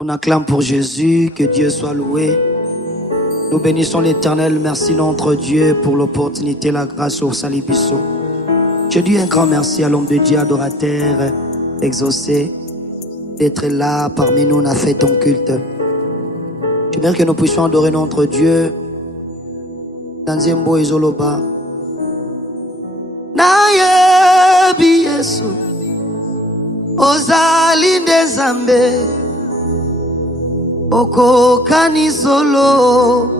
On acclame pour Jésus, que Dieu soit loué. Nous bénissons l'Éternel, merci notre Dieu pour l'opportunité, la grâce au Salibiso. Je dis un grand merci à l'homme de Dieu, adorateur, exaucé, d'être là parmi nous, on a fait ton culte. Je veux que nous puissions adorer notre Dieu. Danzembo Izoloba. Naye bi Yesu, ozali ndezambe. Oko kanisolo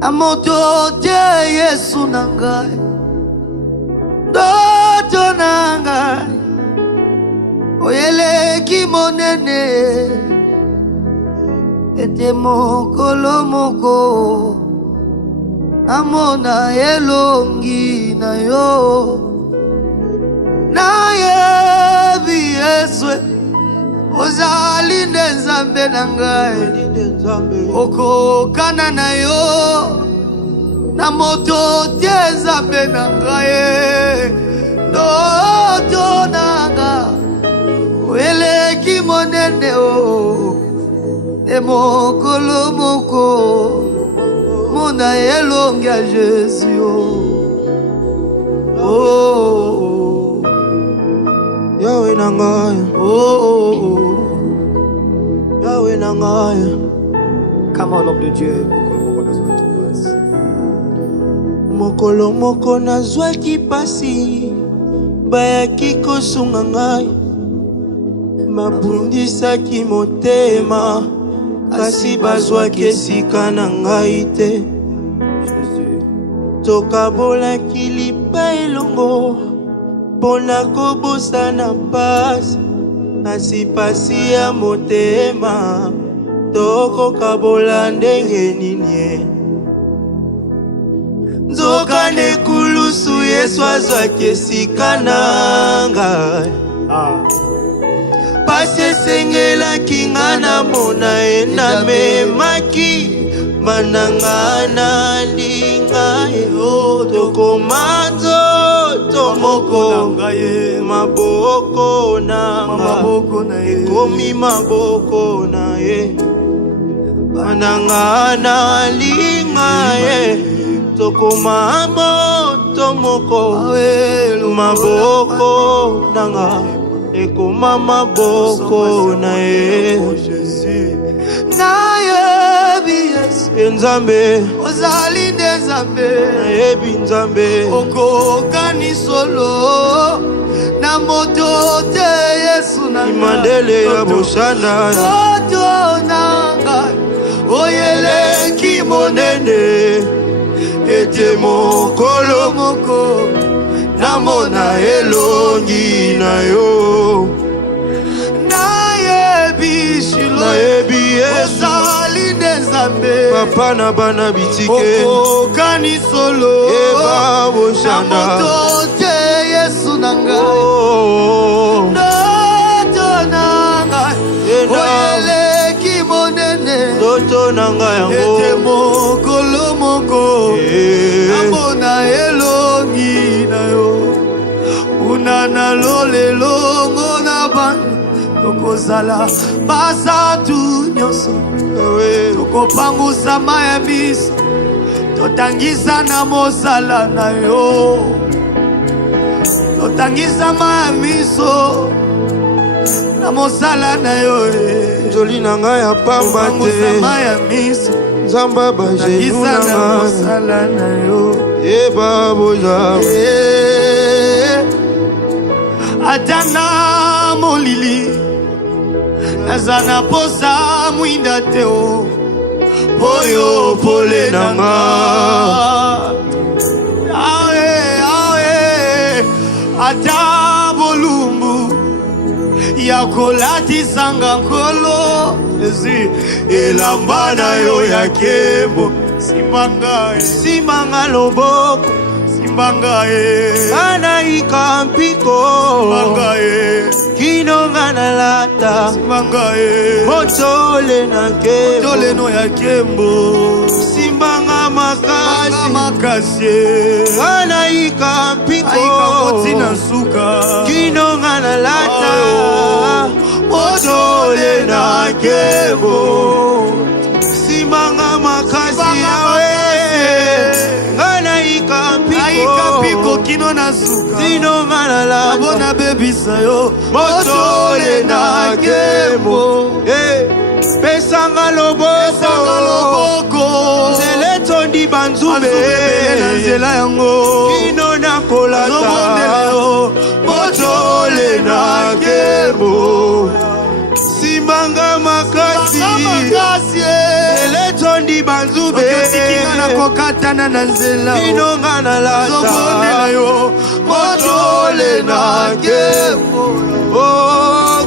amoto te Yesu nangai doto nangai oyele kimonene ete mokolo moko amona elongi na yo naye bi Yesu ozali ndezambe nangai oko kana na yo na moto te nzambe nangai ndoto nanga oyeleki monene o emokolo moko mona elongi ya Jésus oh Yahweh nangai oh Yahweh nangai. Come on, l'homme de Dieu. Mokolo moko nazwaki pasi bayaki kosunga ngai mabundisaki motema kasi bazwaki esika na ngai te tokabolaki lipa elongo mpona kobosana pasi kasi pasi ya motema tokokabola ndenge nini nzoka nekulusu Yesu azwaki esika na ngai pasi esengelaki nga namona ye namemaki mananga nalinga yo tokoma nzoto moko maboko nanga ekomi maboko na ye mananga nalinga ye tokoma moto moko maboko nanga ekoma maboko na ye nayebi Yesu nzambe ozali ndezambe nayebi nzambe okokani solo na moto te Yesu na imandele ya boshanda toto nanga oyeleki monene ete mokolo moko namona elongi na yo nayebi shilo nayebi Yesu ozali ndezambe papa na bana bitike okokani solo eba boshanda na moto te Yesu nanga ndoto nanga oyeleki monene ndoto nanga yango ete mokolo moko namona elongi na yo unana lolelongo na bana tokozala basatu nyonso tokopangusa maya miso totangisa na mosala na yo totangisa maya miso na mosala na yo nzoli na ngai ya pamba te maya miso nzamba bajenu na ngai mosala na yo eba boza ata na molili naza na posa mwinda te o oyo pole na nga ata bolumbu ya kolatisanga nkolo elamba na yo ya kembo simanga loboko simbanga anaika mpiko kino nga nalata motole na kembo toleno ya kembo simbanga makasi anaika mpiko kino nga nalata motole na nkembo simanga makasi yawe ngana ikampiko kino na suka dino malala abona bebisa yo motole na nkembo pesanga loboko nzela etondi banzube na nzela yango kino na kolata motole na nkembo simanga makasi nzela etondi banzube na kokatana na nzela kino nga na lata motole na nkembo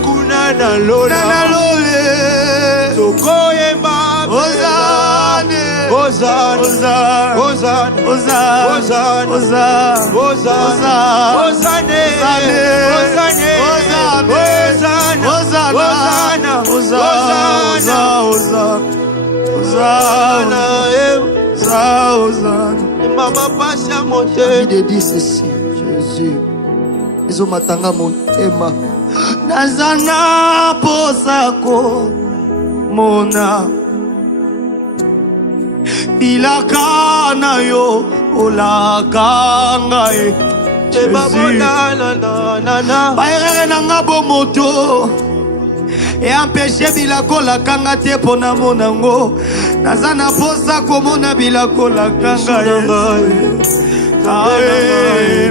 kuna na lola Sokoyemba Ozane Ozane Ozane Ozane Ozane Ozane Mama pasha monte il dit ceci Jésus ils ont matanga motema nazana posako mona bilaka na yo olaka ngai baerere nanga bomoto empêche bilako olakanga te mpo na monango naza na posa komona bilako olakanga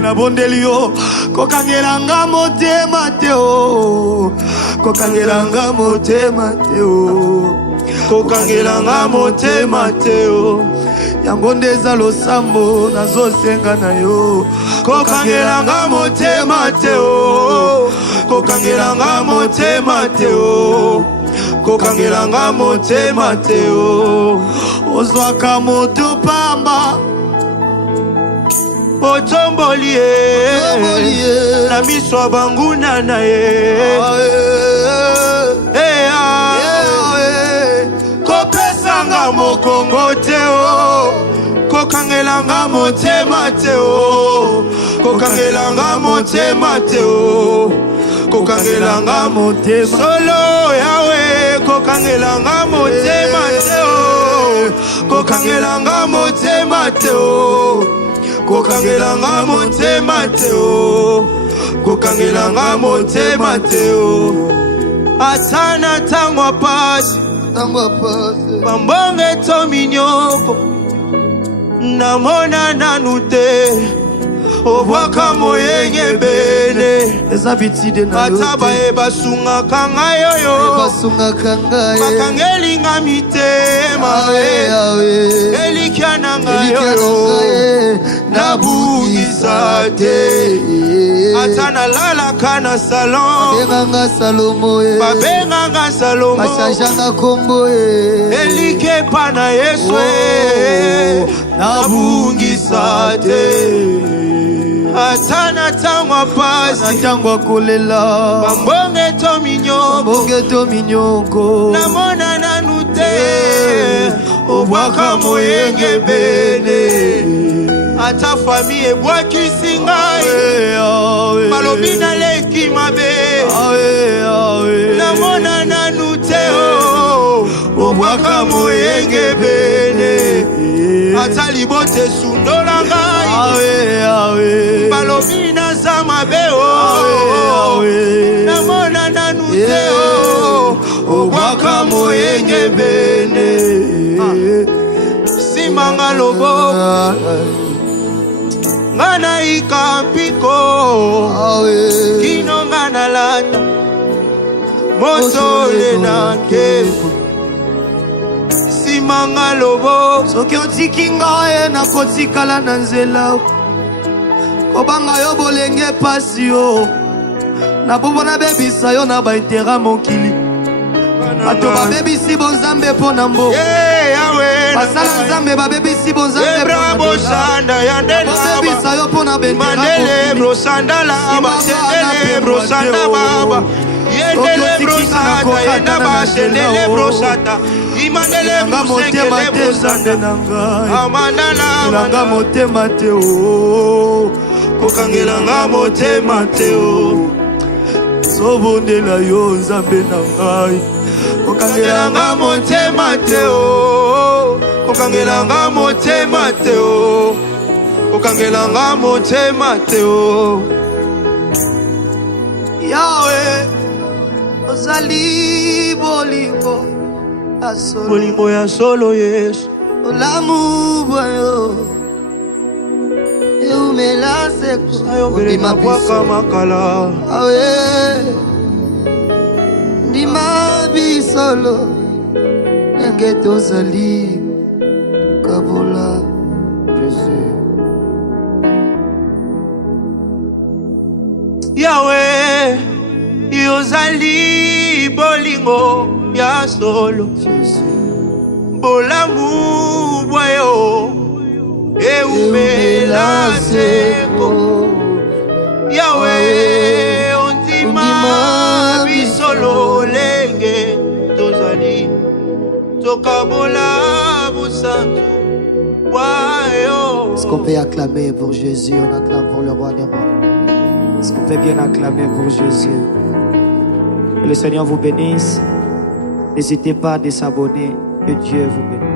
nabondeli yo kokangelanga motema te o kokangelanga motema te o kokangelanga motema te o yango nde eza losambo nazosenga na yo kokangelanga motema te o kokangelanga motema te o kokangelanga motema te o ozwaka moto pamba otomboli na miso banguna na ye kopesanga mokongo te o kokangelanga motema te o kokangelanga motema te o kokangelanga motema solo yawe kokangelanga motema te o kokangelanga motema te o kokangelanga motema te o kokangelanga motema te o atana tangwa pasi bambonge to minyoko namona nanu te obwaka moyenge bene eza bitide na yo ata baye basungaka ngai oyo bakangelinga mitema elikya na ngai oyo nabungisa te ata nalalaka na salon babenganga salomo elikya epa na yesu nabungisa te ata na tangwa pasi tangwa kolela bambonge to minyoko namona nanu te obwaka moyenge bene ata fami ebwakisi ngai balobi naleki mabe namona nanu te obwaka moyenge bene ata libote esundola ngai balobi naza mabe namona nanu te obwaka moyenge bene simanga loboko ngana ikampiko kino ngana lata motole na nkembo simanga loboko soki otiki ngai nakotikala na nzela kobanga yo bolenge pasi yo nabubo nabebisa yo na baitera mokili bato babebisi bonzambe mpo na mboka basala nzambe babebisi bonzambe babebisa yo mpo na bendele brosandala basendele brosanda baba yendele brosata yenda basendele brosata imandele motema te zande na ngai motema te o kokangelanga motema te o sobondela yo nzambe na ngai kokangelanga motema te o, kokangelanga motema te o, kokangelanga motema te o. Yahweh, ozali bolingo ya solo, bolingo ya solo Yesu, olamu boyo eumela seko ayombeleka kwaka makala. Yahweh, ndima bisolo ndenge tozali kabola Jésus. Yahweh, yozali bolingo ya solo, bolamu bwayo eumela seko. Yahweh, ondima bisolo lenge tozali tokabola busantu bwayo. Est-ce qu'on peut acclamer pour Jésus? On acclame pour le roi des rois. Est-ce qu'on peut bien acclamer pour Jésus? Que le Seigneur vous bénisse. N'hésitez pas à s'abonner. Que Dieu vous bénisse.